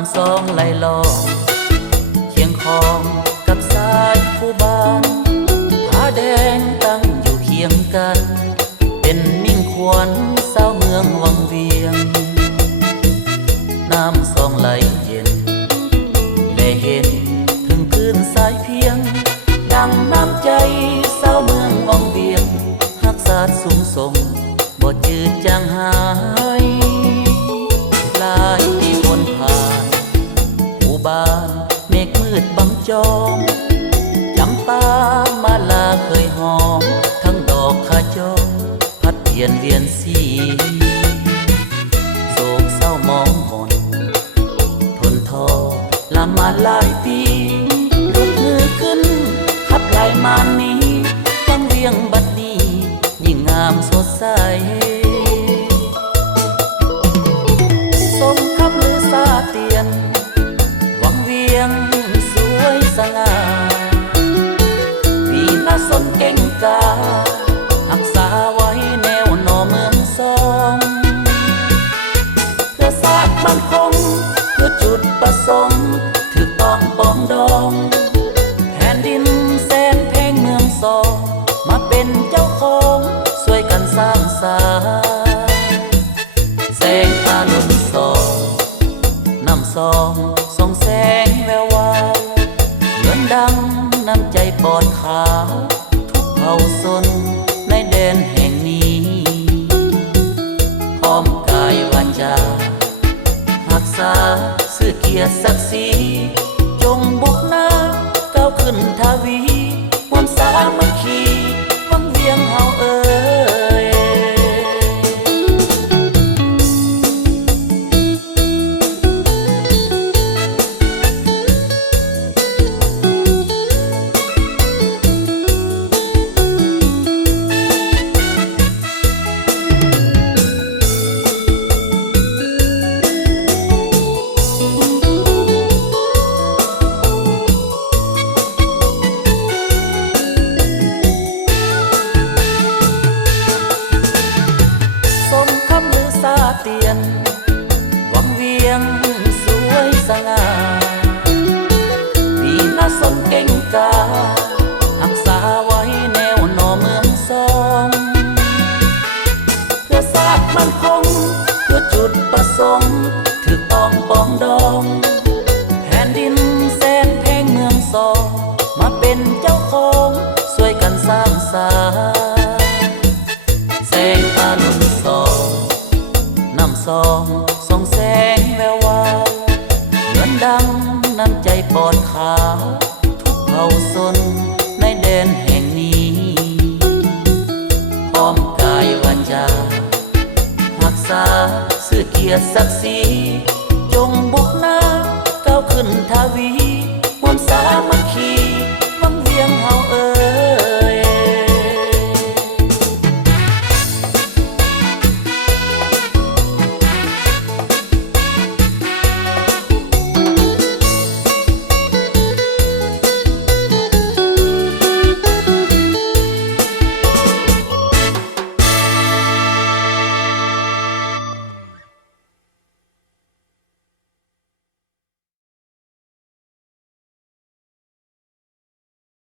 ำซองไหลลองเคียงคองกับสายผู้บ้านผาแดงตั้งอยู่เคียงกันเป็นมิ่งขวัญสาวเมืองวังเวียงน้ำซองไหลเย็นได้เห็นถึงพื้นสายเพียงดังน้ำใจสาวเมืองวังเวียงหักษาสูงส่งบ่จืดจางหายหลายปีพ้นผ่านหมู่บ้านเมฆมืดบังจองจำปามาลาเคยหอมทั้งดอกขจรพัดเปลี่ยนเวียนสีโศกเศร้ามองมนทนทอละมาหลายปียกมือขึ้นขับไล่มานี้ฟังเวียงบัดนี้ยิ่งงามสดใสสมคำลือซาเตียนวังเวียงสวยสง่าวีน่าสนเก่งกาหักษาไว้แนวนอเมืองสองเพื่อศาสตร์มั่นคงเพื่อจุดประสงค์ถูกต้องปองดองแผ่นดินแสนเพลงเมืองสองมาเป็นเจ้าของช่วยกันสร้างสรรค์แสงตาลุ่นสองน้ำซองส่องแสงแวววาวเหมือนดังน้ำใจปอดขาวทุกเผ่าชนในแดนแห่งนี้พร้อมกายวาจารักษาซื่อเกียรติศักดิ์ศรีจงบุกหน้าก้าวขึ้นทวีความสามัคคีวังเวียงเฮาเอ่ยเตียนวังเวียงสวยสง่าดีน่าสนเก่งกาหักษาไว้แนวนอเมืองสองเพื่อศาสตร์มั่นคงเพื่อจุดประสงค์ถูกต้องปองดองแผ่นดินแสนเพลงเมืองสองมาเป็นเจ้าของช่วยกันสร้างสรรค์แสงตาลุ่นสองน้ำซองส่องแสงแวววาวเหมือนดังน้ำใจปอดขาวทุกเผ่าชนในแดนแห่งนี้พร้อมกายวาจารักษาซื่อเกียรติศักดิ์ศรีจงบุกหน้าก้าวขึ้นทวี